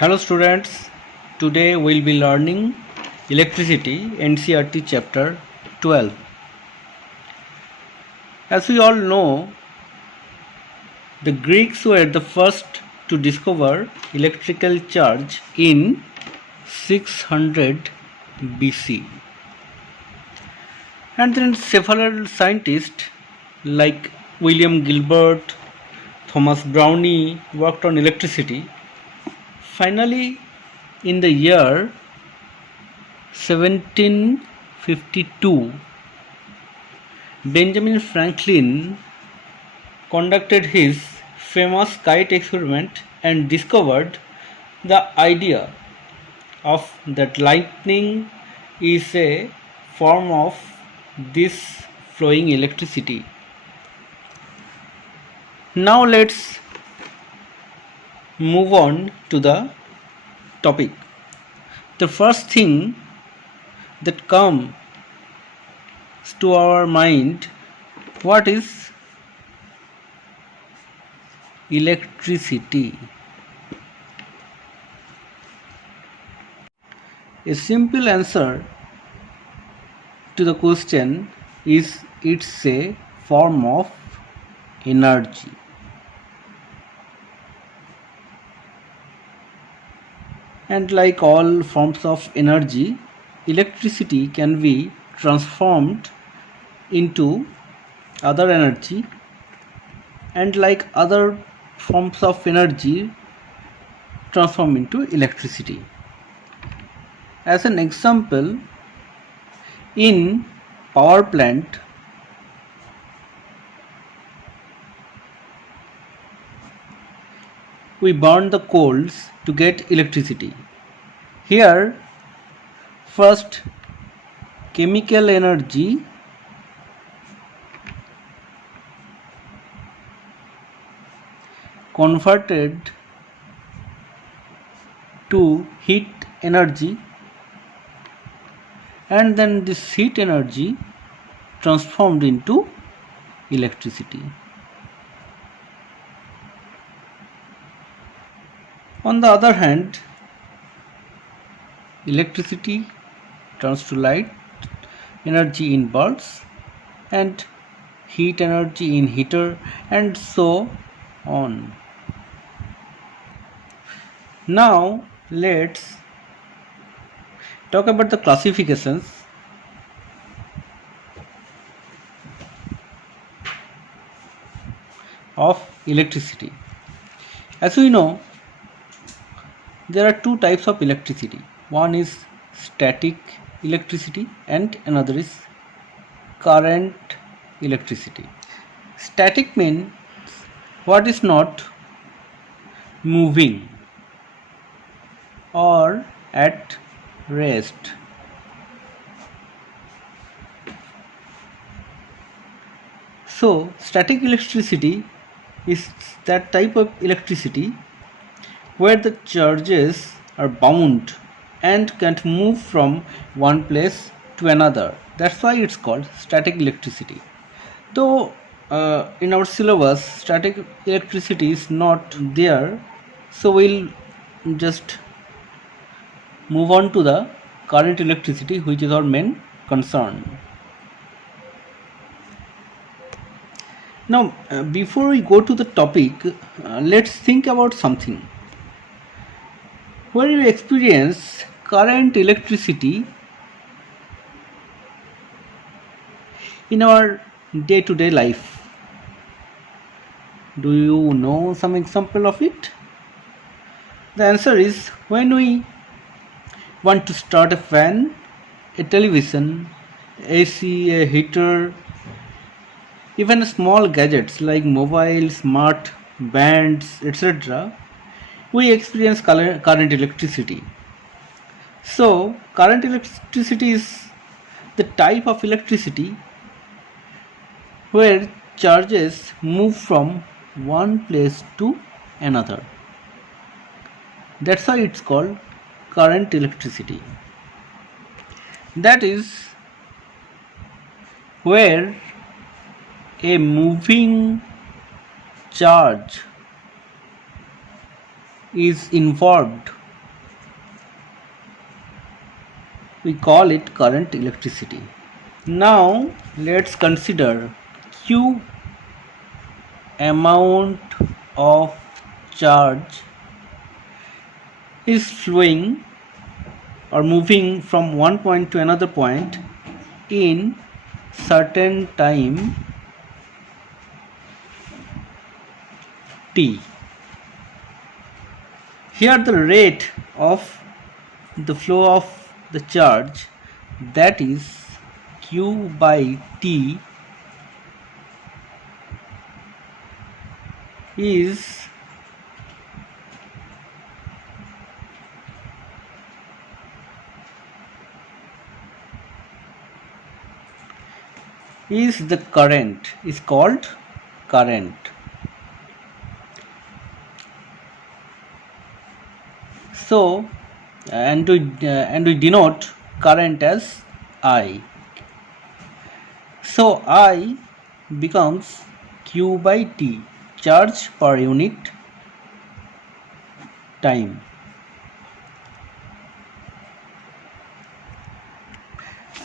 Hello students, today we'll be learning electricity Ncert chapter 12. As we all know, the Greeks were the first to discover electrical charge in 600 BC. And then several scientists like William Gilbert, Thomas Browne worked on electricity. Finally, in the year 1752, Benjamin Franklin conducted his famous kite experiment and discovered the idea of that lightning is a form of this flowing electricity. Now let's move on to the topic. The first thing that comes to our mind, what is electricity? A simple answer to the question is it's a form of energy. And like all forms of energy, electricity can be transformed into other energy, and like other forms of energy transform into electricity. As an example, in power plant, we burn the coals to get electricity. Here, first chemical energy converted to heat energy, and then this heat energy transformed into electricity. On the other hand, electricity turns to light energy in bulbs and heat energy in heater, and so on. Now let's talk about the classifications of electricity. As we know, there are two types of electricity. One is static electricity and another is current electricity. Static means what is not moving or at rest. So, static electricity is that type of electricity where the charges are bound and can't move from one place to another. That's why it's called static electricity. Though in our syllabus static electricity is not there, so we'll just move on to the current electricity, which is our main concern. Now before we go to the topic, let's think about something. Where you experience current electricity in our day-to-day life. Do you know some example of it? The answer is when we want to start a fan, a television, AC, a heater, even small gadgets like mobile, smart bands, etc. we experience current electricity. So, current electricity is the type of electricity where charges move from one place to another. That's why it's called current electricity. That is where a moving charge is involved we call it current electricity. Now let's consider Q amount of charge is flowing or moving from one point to another point in certain time t. Here the rate of the flow of the charge, that is q by t, is the current, is called current. So and we denote current as I. So I becomes q by t, charge per unit time.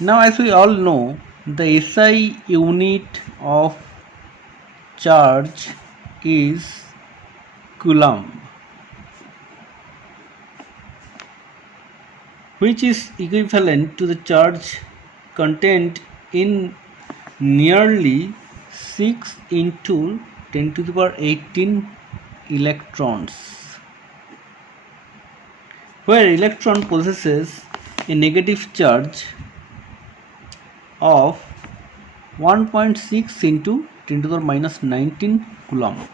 Now, as we all know, the SI unit of charge is coulomb, which is equivalent to the charge contained in nearly 6 into 10 to the power 18 electrons, where electron possesses a negative charge of 1.6 into 10 to the minus 19 coulomb.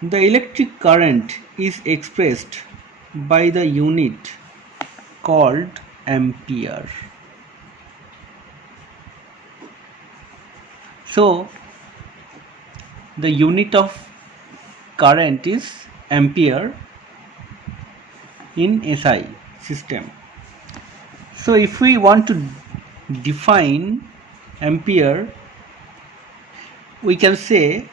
The electric current is expressed by the unit called ampere. So the unit of current is ampere in SI system. So if we want to define ampere, we can say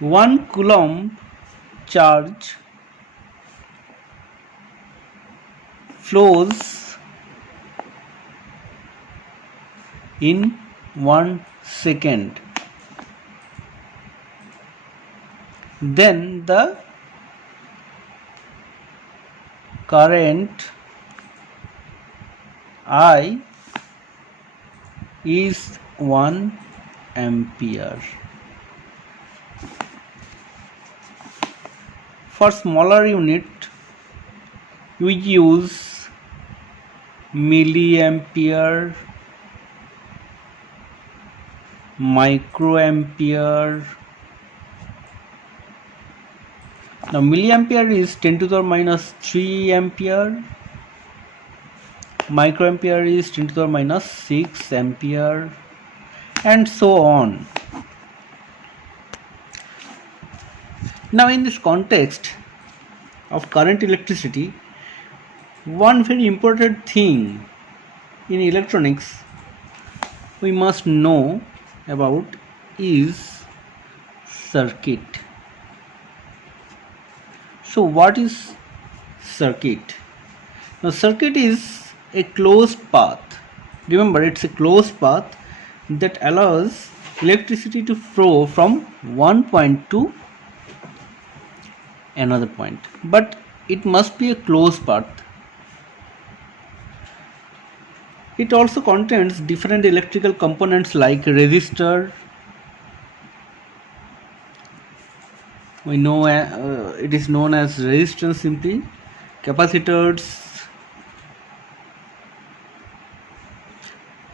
1 coulomb charge flows in 1 second. Then the current I is 1 ampere. For smaller unit, we use milliampere, microampere. Now milliampere is 10 to the minus 3 ampere, microampere is 10 to the minus 6 ampere, and so on. Now in this context of current electricity, one very important thing in electronics we must know about is circuit. So what is circuit? Now circuit is a closed path. Remember, it's a closed path that allows electricity to flow from one point to another point, but it must be a closed path. It also contains different electrical components like resistor. We know it is known as resistance simply, capacitors,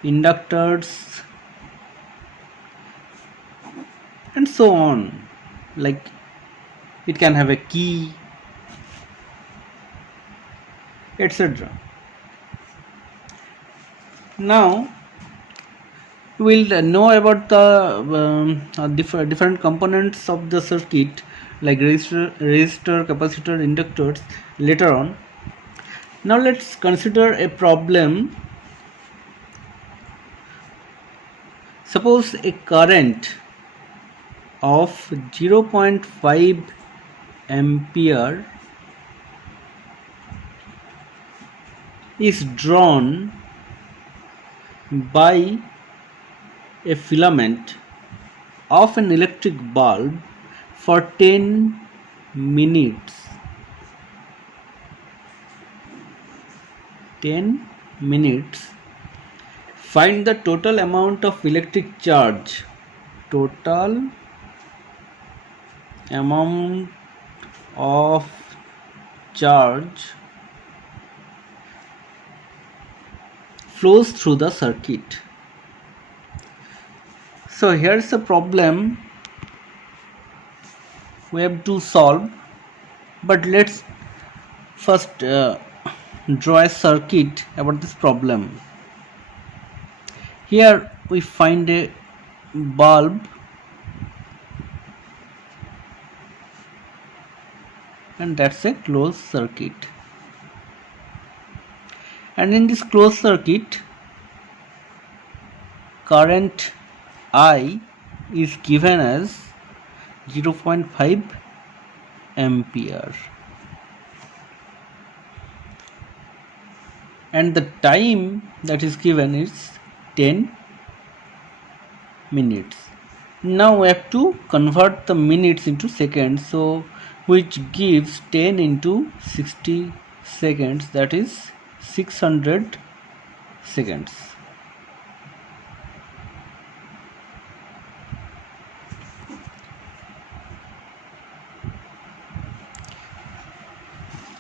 inductors, and so on. Like it can have a key, etc. Now we'll know about the different components of the circuit like resistor, capacitor, inductors later on. Now let's consider a problem. Suppose a current of 0.5 ampere is drawn by a filament of an electric bulb for 10 minutes. 10 minutes. Find the total amount of electric charge. Total amount of charge flows through the circuit. So here's the problem we have to solve, but let's first draw a circuit about this problem. Here we find a bulb and that's a closed circuit, and in this closed circuit current I is given as 0.5 ampere, and the time that is given is 10 minutes. Now we have to convert the minutes into seconds, so which gives 10 into 60 seconds, that is 600 seconds.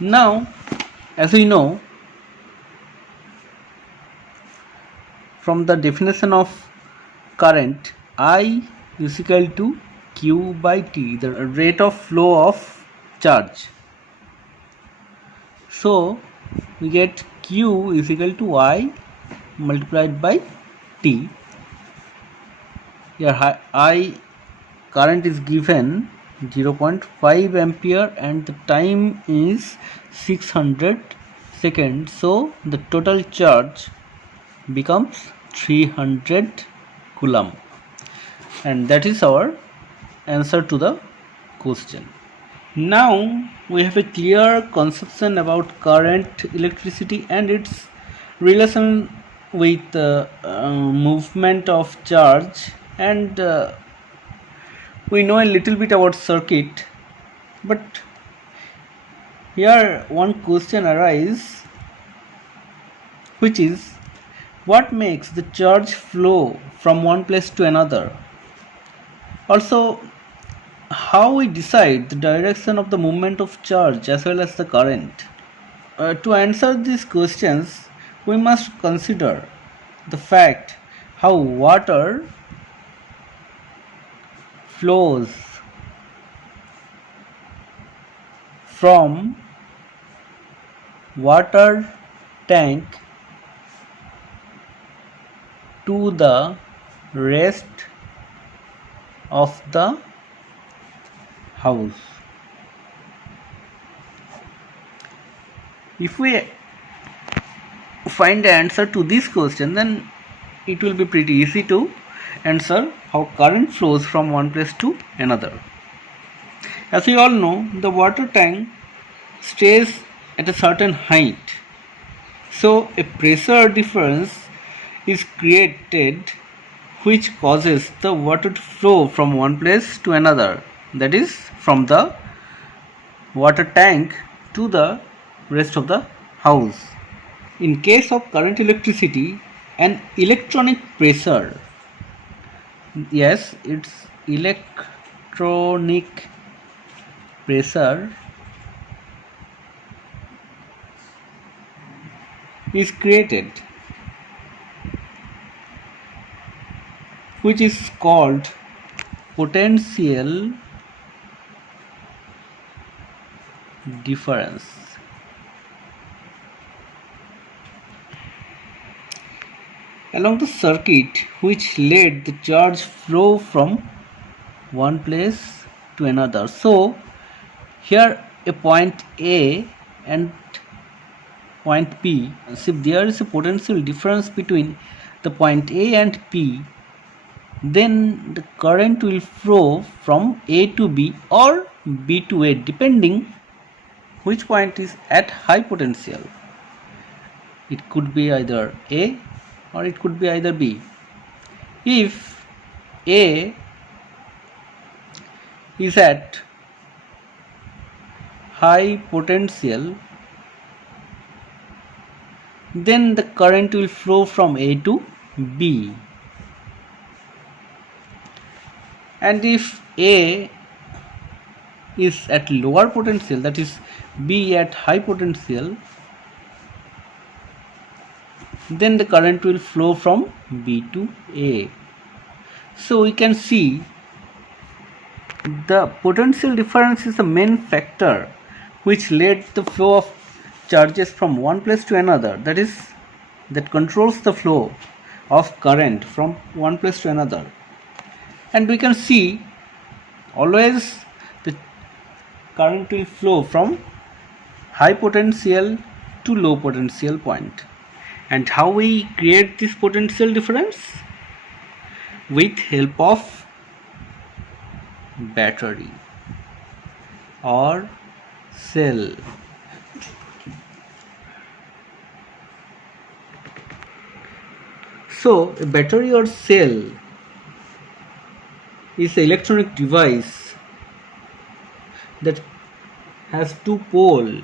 Now, as we know from the definition of current, I is equal to Q by T, the rate of flow of charge. So we get Q is equal to I multiplied by T. Here I current is given 0.5 ampere and the time is 600 seconds, so the total charge becomes 300 coulomb, and that is our answer to the question. Now we have a clear conception about current, electricity and its relation with movement of charge, and we know a little bit about circuit, but here one question arises, which is what makes the charge flow from one place to another? Also, how we decide the direction of the movement of charge as well as the current? To answer these questions, we must consider the fact how water flows from water tank to the rest of the house. If we find the answer to this question, then it will be pretty easy to answer how current flows from one place to another. As we all know, the water tank stays at a certain height, so a pressure difference is created which causes the water to flow from one place to another, that is from the water tank to the rest of the house. In case of current electricity, an electronic pressure, yes, it's electronic pressure, is created, which is called potential difference. Along the circuit which let the charge flow from one place to another. So here a point A and point P, so if there is a potential difference between the point A and P, then the current will flow from A to B or B to A, depending which point is at high potential. It could be either A or it could be either B. If A is at high potential, then the current will flow from A to B. And if A is at lower potential, that is B at high potential, then the current will flow from B to A. So we can see the potential difference is the main factor which led the flow of charges from one place to another, that controls the flow of current from one place to another. And we can see always the current will flow from high potential to low potential point. And how we create this potential difference? With help of battery or cell. So a battery or cell is an electronic device that has two poles.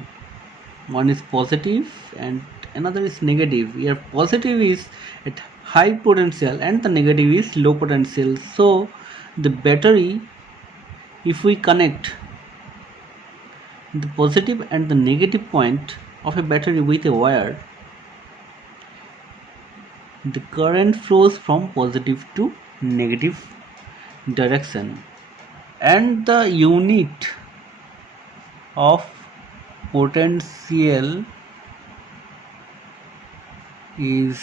One is positive and another is negative. Here positive is at high potential and the negative is low potential. So the battery, if we connect the positive and the negative point of a battery with a wire, the current flows from positive to negative direction, and the unit of potential is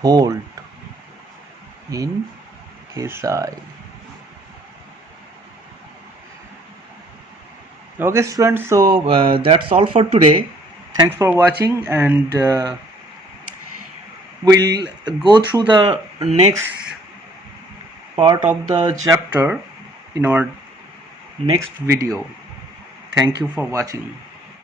volt in SI. Okay students, so that's all for today. Thanks for watching, and we'll go through the next part of the chapter in our next video. Thank you for watching.